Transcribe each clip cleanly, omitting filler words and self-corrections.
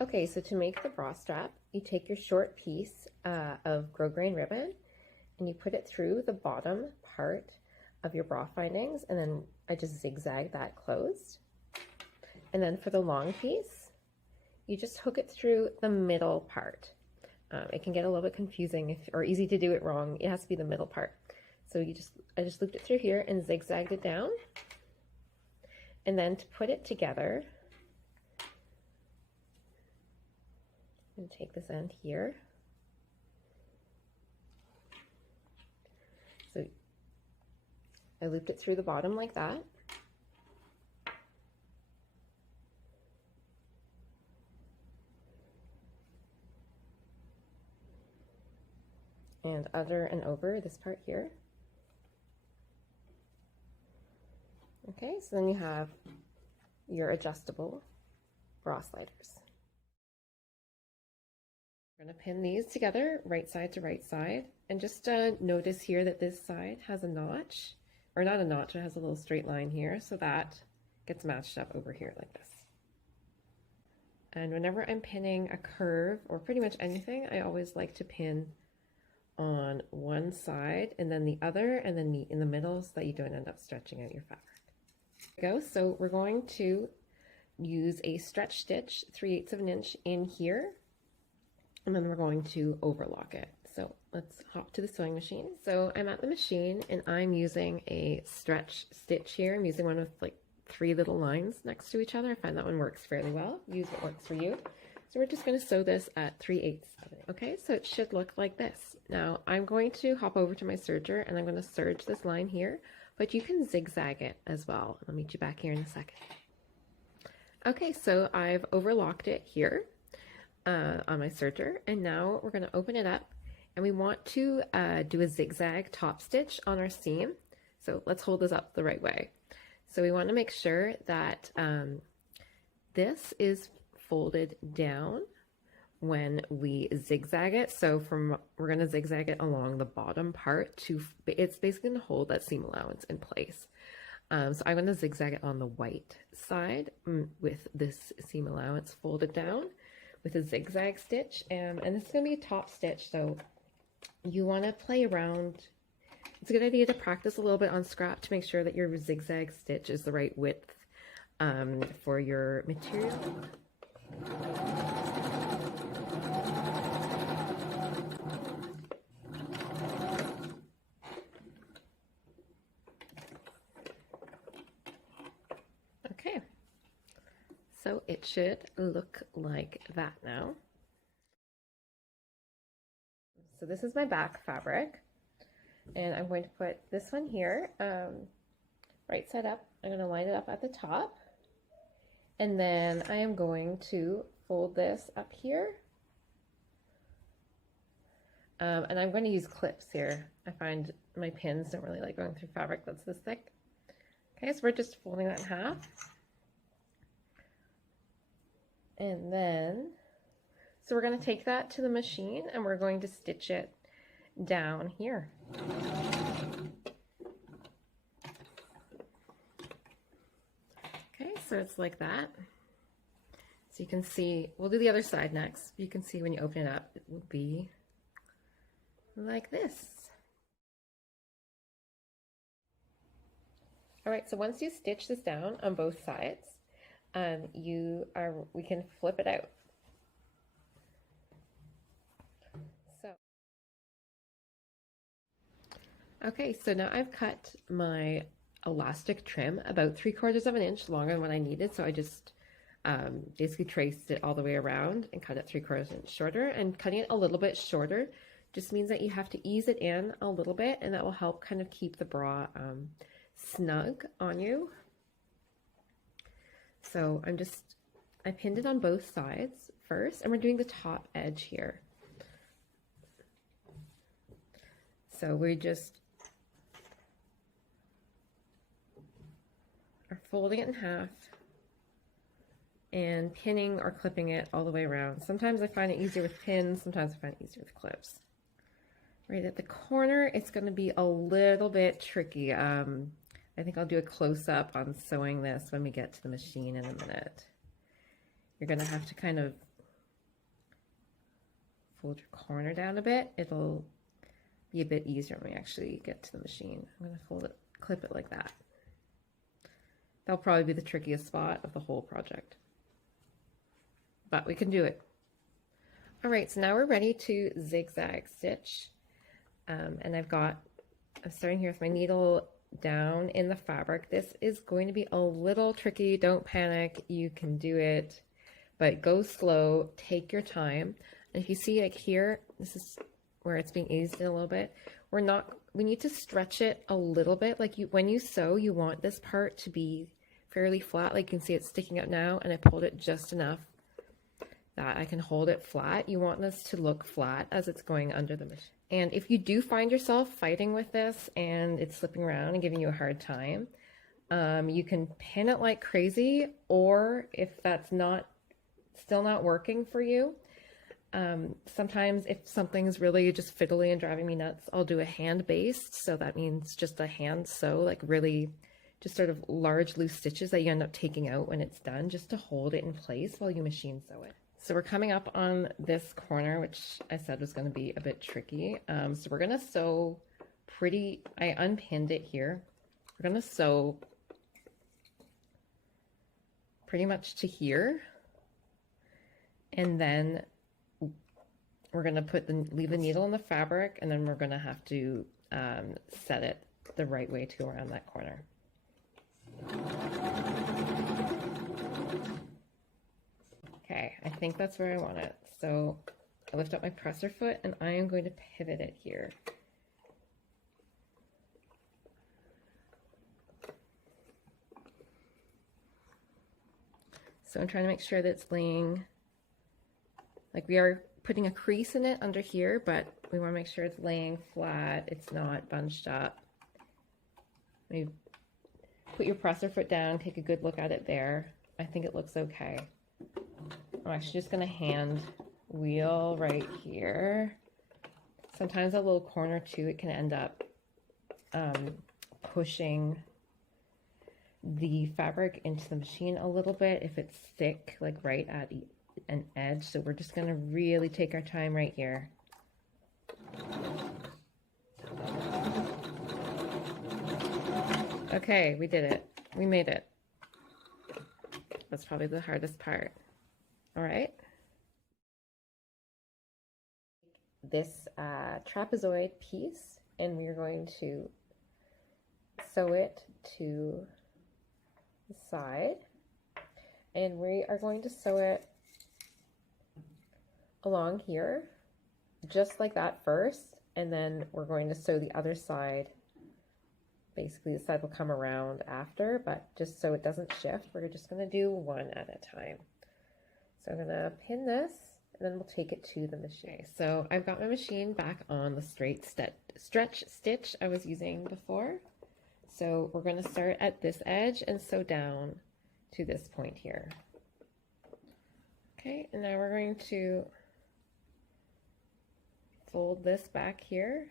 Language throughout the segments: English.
Okay, so to make the bra strap, you take your short piece of grosgrain ribbon and you put it through the bottom part of your bra findings, and then I just zigzag that closed. And then for the long piece, you just hook it through the middle part. It can get a little bit confusing or easy to do it wrong. It has to be the middle part. So I just looped it through here and zigzagged it down. And then to put it together, I'm going to take this end here. So I looped it through the bottom like that. And under and over this part here. Okay, so then you have your adjustable bra sliders. We're going to pin these together, right side to right side, and just notice here that this side has a notch, or not a notch, it has a little straight line here, so that gets matched up over here like this. And whenever I'm pinning a curve, or pretty much anything, I always like to pin on one side and then the other, and then meet in the middle so that you don't end up stretching out your fabric. There we go. So we're going to use a stretch stitch 3/8 of an inch in here, and then we're going to overlock it. So let's hop to the sewing machine. So I'm at the machine and I'm using a stretch stitch here. I'm using one with like 3 little lines next to each other. I find that one works fairly well. Use what works for you. So we're just going to sew this at 3/8 of it. Okay, so it should look like this. Now I'm going to hop over to my serger and I'm going to serge this line here, but you can zigzag it as well. I'll meet you back here in a second. Okay, so I've overlocked it here on my serger, and now we're going to open it up, and we want to do a zigzag top stitch on our seam. So let's hold this up the right way. So we want to make sure that this is folded down when we zigzag it. So we're going to zigzag it along the bottom part to, it's basically going to hold that seam allowance in place. So I'm going to zigzag it on the white side with this seam allowance folded down with a zigzag stitch, and this is going to be a top stitch, so you want to play around. It's a good idea to practice a little bit on scrap to make sure that your zigzag stitch is the right width for your material. Okay, so it should look like that now. So this is my back fabric, and I'm going to put this one here, right side up. I'm going to line it up at the top, and then I am going to fold this up here, and I'm going to use clips here. I find my pins don't really like going through fabric that's this thick. Okay, so we're just folding that in half. And then, so we're going to take that to the machine and we're going to stitch it down here. Okay, so it's like that. So you can see, we'll do the other side next. You can see when you open it up, it will be like this. All right, so once you stitch this down on both sides, we can flip it out. So, okay, so now I've cut my elastic trim about 3/4 of an inch longer than what I needed. So I just basically traced it all the way around and cut it 3/4 inch shorter. And cutting it a little bit shorter just means that you have to ease it in a little bit, and that will help kind of keep the bra snug on you. So I pinned it on both sides first, and we're doing the top edge here. So we just are folding it in half and pinning or clipping it all the way around. Sometimes I find it easier with pins, sometimes I find it easier with clips. Right at the corner, it's going to be a little bit tricky. I think I'll do a close-up on sewing this when we get to the machine in a minute. You're going to have to kind of fold your corner down a bit, it'll be a bit easier when we actually get to the machine. I'm going to fold it, clip it like that. That'll probably be the trickiest spot of the whole project, but we can do it. All right, so now we're ready to zigzag stitch. And I'm starting here with my needle down in the fabric. This is going to be a little tricky. Don't panic, you can do it, but go slow, take your time. And if you see like here, this is where it's being eased in a little bit. We need to stretch it a little bit. Like when you sew, you want this part to be fairly flat. Like you can see it's sticking out now, and I pulled it just enough that I can hold it flat. You want this to look flat as it's going under the machine. And if you do find yourself fighting with this and it's slipping around and giving you a hard time, you can pin it like crazy, or if that's still not working for you, sometimes if something's really just fiddly and driving me nuts, I'll do a hand based. So that means just a hand sew, like really just sort of large loose stitches that you end up taking out when it's done, just to hold it in place while you machine sew it. So we're coming up on this corner, which I said was going to be a bit tricky. So we're going to sew I unpinned it here. We're going to sew pretty much to here. And then we're going to leave the needle in the fabric, and then we're going to have to set it the right way to go around that corner. Okay, I think that's where I want it. So I lift up my presser foot and I am going to pivot it here. So I'm trying to make sure that it's laying, like we are putting a crease in it under here, but we want to make sure it's laying flat, it's not bunched up. Maybe put your presser foot down, take a good look at it there. I think it looks okay. I'm actually just going to hand wheel right here. Sometimes a little corner too, it can end up pushing the fabric into the machine a little bit if it's thick, like right at an edge. So we're just going to really take our time right here. Okay, we did it. We made it. That's probably the hardest part. All right. This trapezoid piece, and we're going to sew it to the side, and we are going to sew it along here, just like that first, and then we're going to sew the other side. Basically, the side will come around after, but just so it doesn't shift, we're just going to do one at a time. So I'm going to pin this, and then we'll take it to the machine. So I've got my machine back on the straight stretch stitch I was using before. So we're going to start at this edge and sew down to this point here. Okay, and now we're going to fold this back here.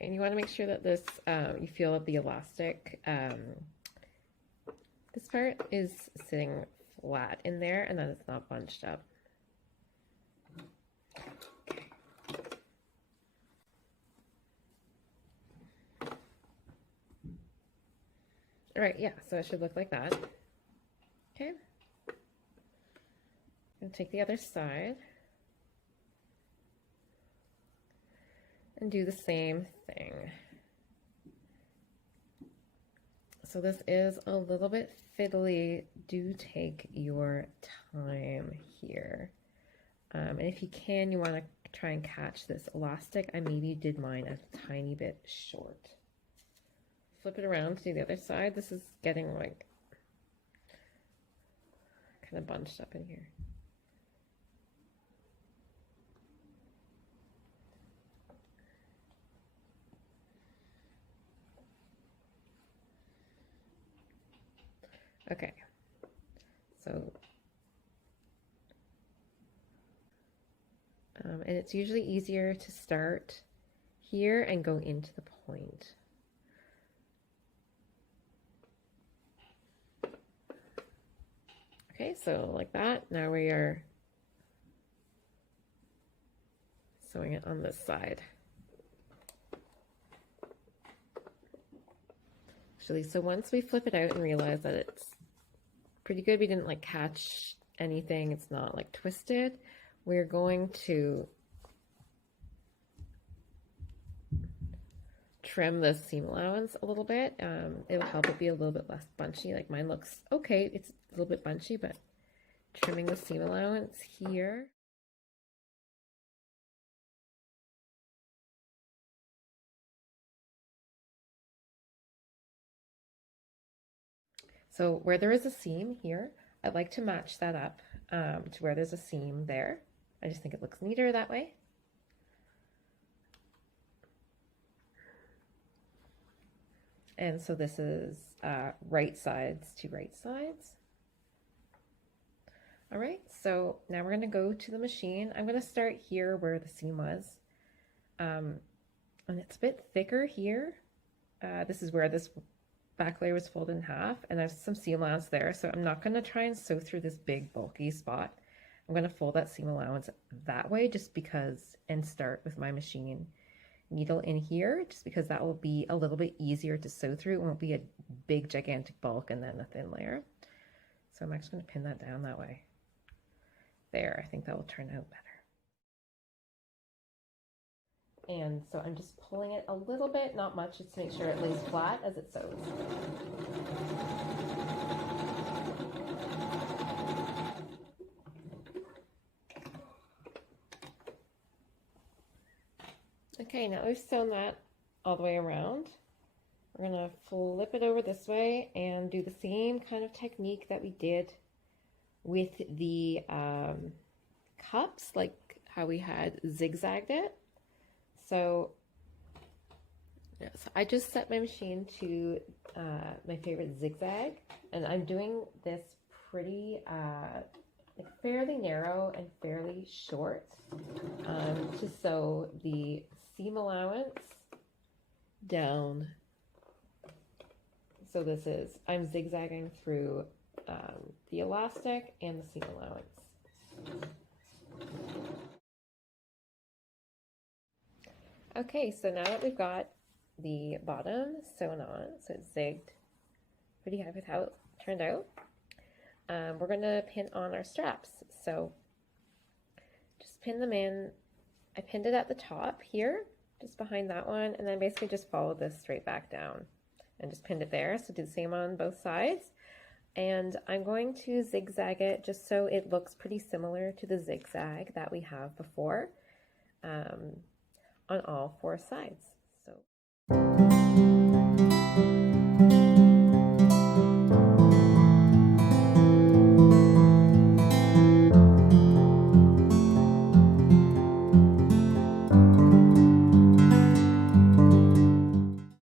And you want to make sure that this, you feel that the elastic, this part is sitting flat in there and that it's not bunched up. Okay. All right, yeah, so it should look like that. Okay. And take the other side. And do the same thing. So this is a little bit fiddly. Do take your time here. And if you can, you want to try and catch this elastic. I maybe did mine a tiny bit short. Flip it around to do the other side. This is getting like kind of bunched up in here. Okay, so, and it's usually easier to start here and go into the point. Okay, so like that. Now we are sewing it on this side. Actually, so once we flip it out and realize that it's pretty good, we didn't like catch anything, it's not like twisted, we're going to trim the seam allowance a little bit. It will help it be a little bit less bunchy. Like mine looks okay, it's a little bit bunchy, but trimming the seam allowance here. So where there is a seam here, I'd like to match that up to where there's a seam there. I just think it looks neater that way. And so this is right sides to right sides. All right, so now we're gonna go to the machine. I'm gonna start here where the seam was. And it's a bit thicker here. This is where this back layer was folded in half, and there's some seam allowance there, so I'm not gonna try and sew through this big bulky spot. I'm gonna fold that seam allowance that way just because, and start with my machine needle in here, just because that will be a little bit easier to sew through. It won't be a big gigantic bulk and then a thin layer. So I'm actually gonna pin that down that way. There, I think that will turn out better. And so I'm just pulling it a little bit, not much, just to make sure it lays flat as it sews. Okay, now we've sewn that all the way around. We're gonna flip it over this way and do the same kind of technique that we did with the cups, like how we had zigzagged it. So, yeah, so I just set my machine to my favorite zigzag, and I'm doing this pretty fairly narrow and fairly short to sew the seam allowance down. So this is, I'm zigzagging through the elastic and the seam allowance. Okay, so now that we've got the bottom sewn on, so it's zigged, pretty happy with how it turned out, we're going to pin on our straps. So just pin them in. I pinned it at the top here, just behind that one, and then basically just followed this straight back down and just pinned it there. So do the same on both sides. And I'm going to zigzag it just so it looks pretty similar to the zigzag that we have before. On all four sides. So